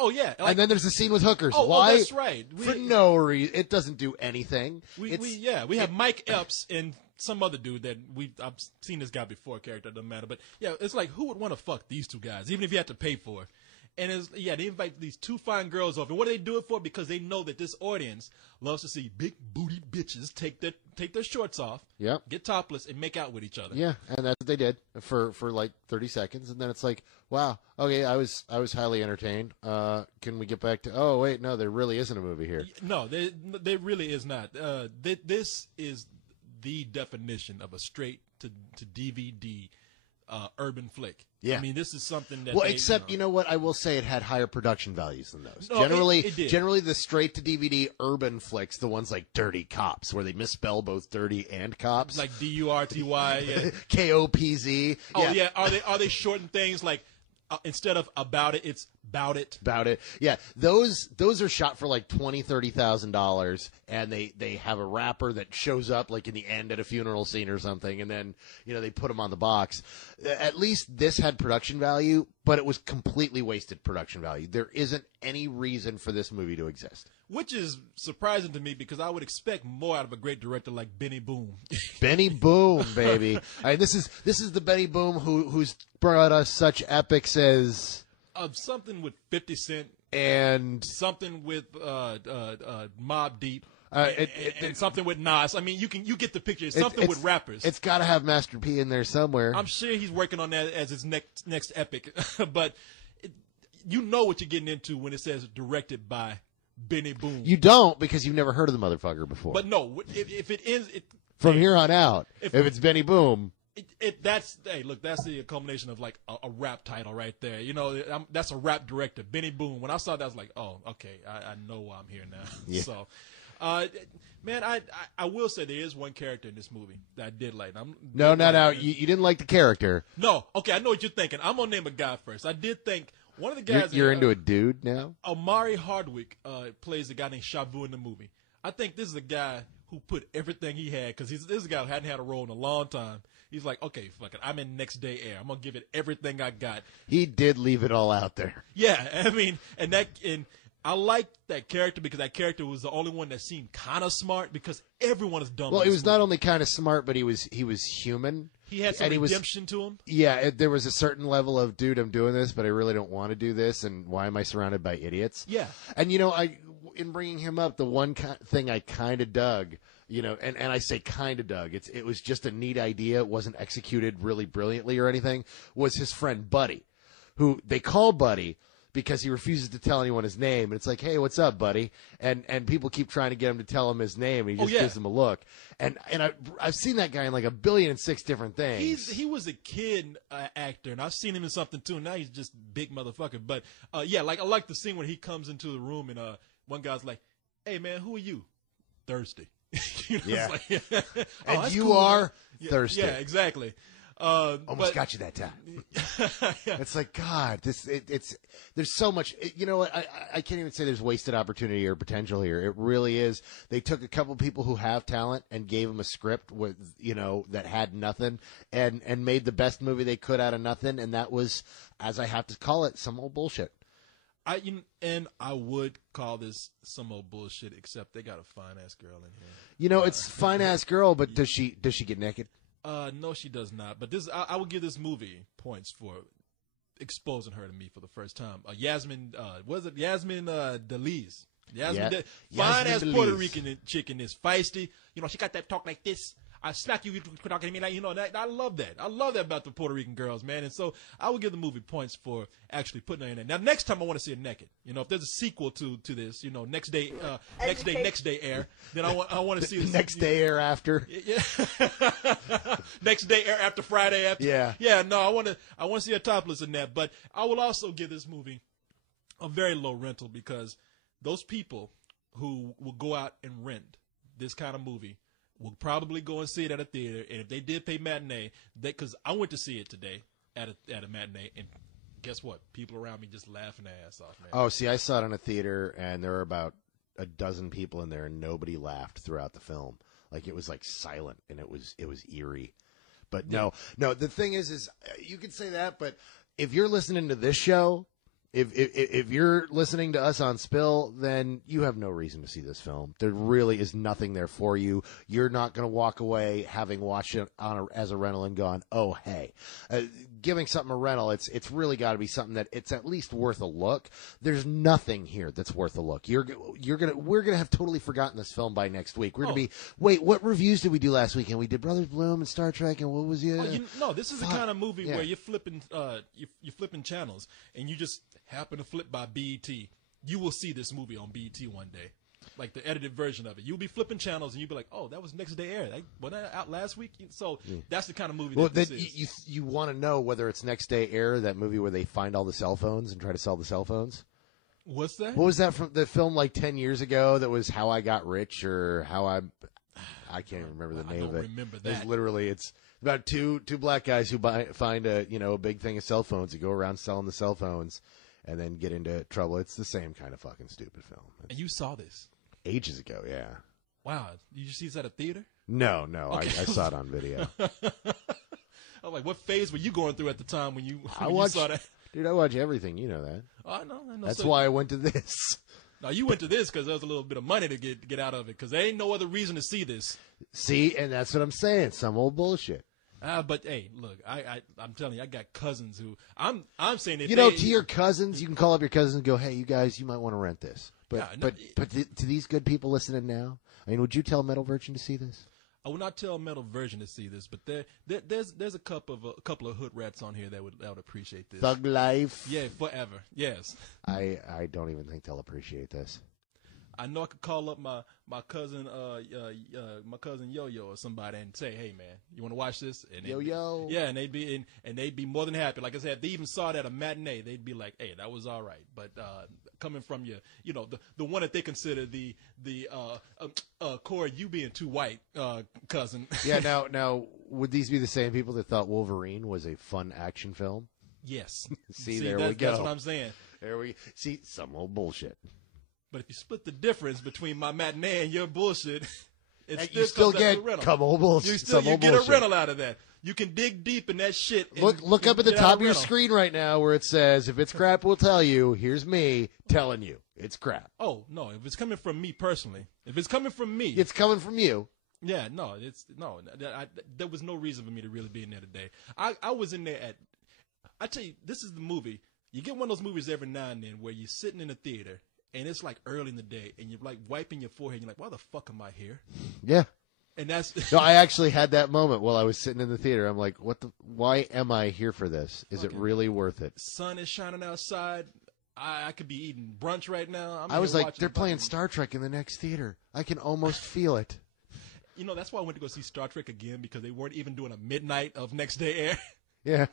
Oh yeah, and then there's the scene with hookers. Oh, Why? oh, that's right. For no reason. It doesn't do anything. We have Mike Epps and some other dude that I've seen this guy before. Character doesn't matter, but yeah, it's like who would want to fuck these two guys, even if you had to pay for it. And they invite these two fine girls over. And what do they do it for? Because they know that this audience loves to see big booty bitches take their shorts off, get topless, and make out with each other. Yeah, and that's what they did for like 30 seconds, and then it's like, wow, okay, I was highly entertained. Can we get back to? Oh wait, no, there really isn't a movie here. No, there really is not. This is the definition of a straight to DVD urban flick. Yeah. I mean, this is something that. Well, except you know what, I will say it had higher production values than those. No, generally, it generally the straight to DVD urban flicks, the ones like Dirty Cops, where they misspell both dirty and cops, like DURTY, yeah. KOPZ. Oh yeah, are they shorten things like instead of about it, it's bout it. About it, yeah. Those are shot for like $20,000, and they have a rapper that shows up like in the end at a funeral scene or something, and then they put him on the box. At least this had production value, but it was completely wasted production value. There isn't any reason for this movie to exist. Which is surprising to me because I would expect more out of a great director like Benny Boom. Benny Boom, baby. This is the Benny Boom who's brought us such epics as something with 50 Cent and something with Mobb Deep. And something with Nas. I mean, you get the picture. It's something with rappers. It's got to have Master P in there somewhere. I'm sure he's working on that as his next epic. But you know what you're getting into when it says directed by Benny Boom. You don't, because you've never heard of the motherfucker before. But no, if it ends from here on out, if it's Benny Boom. That's the culmination of like a rap title right there. That's a rap director, Benny Boom. When I saw that, I was like, oh, okay, I know why I'm here now. Yeah. So, man, I will say there is one character in this movie that I did like. No. You didn't like the character. No, okay, I know what you're thinking. I'm gonna name a guy first. I did think one of the guys. You're into a dude now. Amari Hardwick plays a guy named Shavu in the movie. I think this is a guy who put everything he had, because this is a guy who hadn't had a role in a long time. He's like, okay, fuck it, I'm in Next Day Air. I'm gonna give it everything I got. He did leave it all out there. Yeah, I mean, and I liked that character because that character was the only one that seemed kind of smart, because everyone is dumb. Well, he was not only kind of smart, but he was human. He had some redemption to him. Yeah, there was a certain level of, dude, I'm doing this, but I really don't want to do this, and why am I surrounded by idiots? Yeah. And, in bringing him up, the one thing I kind of dug, and I say kind of dug, it was just a neat idea. It wasn't executed really brilliantly or anything, was his friend Buddy, who they call Buddy because he refuses to tell anyone his name. And it's like, hey, what's up, buddy? And people keep trying to get him to tell him his name. And he just gives them a look. And I've seen that guy in like 1,000,006 different things. He was a kid actor, and I've seen him in something too. And now he's just big motherfucker. But I like the scene when he comes into the room and one guy's like, hey man, who are you? Thirsty. Yeah. Like, and you cool, are man. thirsty. Yeah, exactly. Almost got you that time. Yeah. It's like, God, there's so much. I can't even say there's wasted opportunity or potential here. It really is. They took a couple people who have talent and gave them a script with, that had nothing, and made the best movie they could out of nothing. And that was, as I have to call it, some old bullshit. I would call this some old bullshit, except they got a fine ass girl in here. It's fine ass girl, but does she get naked? No, she does not. But I would give this movie points for exposing her to me for the first time. Yasmin, Yasmin Deliz. Fine ass Puerto Rican chick in this, feisty. She got that talk like this. I smack you for talking to me like, that. I love that. I love that about the Puerto Rican girls, man. And so I would give the movie points for actually putting her in there. Now, next time I want to see her naked. If there's a sequel to this, Next Day Air, then I want to see the Next Day Air after. Yeah. Next Day Air after Friday after. Yeah. Yeah. No, I want to see her topless in that. But I will also give this movie a very low rental, because those people who will go out and rent this kind of movie will probably go and see it at a theater. And if they did pay matinee, because I went to see it today at a matinee, and guess what? People around me just laughing their ass off, man. Oh, see, I saw it in a theater, and there were about a dozen people in there, and nobody laughed throughout the film. Like, it was like silent, and it was eerie. But no, the thing is you could say that, but if you're listening to this show If you're listening to us on Spill, then you have no reason to see this film. There really is nothing there for you. You're not going to walk away having watched it as a rental and gone, oh, hey. Giving something a rental, it's really got to be something that it's at least worth a look. There's nothing here that's worth a look. We're gonna have totally forgotten this film by next week. We're gonna be, wait, what reviews did we do last weekend? We did Brothers Bloom and Star Trek, and what was the? No, this is the kind of movie where you're flipping channels and you just happen to flip by BET. You will see this movie on BET one day, like the edited version of it. You'll be flipping channels and you'll be like, "Oh, that was next day air. Wasn't that out last week?" So that's the kind of movie. That this is. You want to know whether it's next day air, that movie where they find all the cell phones and try to sell the cell phones. What's that? What was that from the film like 10 years ago? That was How I Got Rich or How I can't even remember the name of it. I don't remember that. It's about two black guys who find a big thing of cell phones and go around selling the cell phones. And then get into trouble. It's the same kind of fucking stupid film. And you saw this ages ago, yeah. Wow, did you see this at a theater? No, okay. I saw it on video. I'm like, what phase were you going through at the time when you saw that? Dude, I watch everything. You know that. Oh, I know. That's why I went to this. Now you went to this because there was a little bit of money to get out of it. Because there ain't no other reason to see this. See, and that's what I'm saying. Some old bullshit. But hey, look, I'm telling you, I got cousins who I'm saying if to your cousins, you can call up your cousins and go, hey, you guys, you might want to rent this. But to these good people listening now, I mean, would you tell Metal Virgin to see this? I would not tell Metal Virgin to see this, but there's a couple of hood rats on here that would appreciate this. Thug Life. Yeah, forever. Yes. I don't even think they'll appreciate this. I know I could call up my cousin Yo-Yo or somebody and say, hey man, you want to watch this? And Yo-Yo. Yeah, and they'd be more than happy. Like I said, if they even saw it at a matinee, they'd be like, hey, that was all right. But coming from the one that they consider the Korey, you being too white, cousin. Yeah. Now, would these be the same people that thought Wolverine was a fun action film? Yes. See, there we go. That's what I'm saying. There we see some old bullshit. But if you split the difference between my matinee and your bullshit, you still get some old bullshit. You get a rental out of that. You can dig deep in that shit. Look up at the top of your screen right now where it says, if it's crap, we'll tell you. Here's me telling you it's crap. Oh, no. If it's coming from me personally. If it's coming from me. It's coming from you. Yeah, no. There was no reason for me to really be in there today. I was in there I tell you, this is the movie. You get one of those movies every now and then where you're sitting in a theater. And it's like early in the day, and you're like wiping your forehead. And you're like, why the fuck am I here? Yeah. And that's no. I actually had that moment while I was sitting in the theater. I'm like, why am I here for this? Is it really worth it? Sun is shining outside. I could be eating brunch right now. I was like, they're playing Star Trek in the next theater. I can almost feel it. That's why I went to go see Star Trek again, because they weren't even doing a midnight of next day air. Yeah.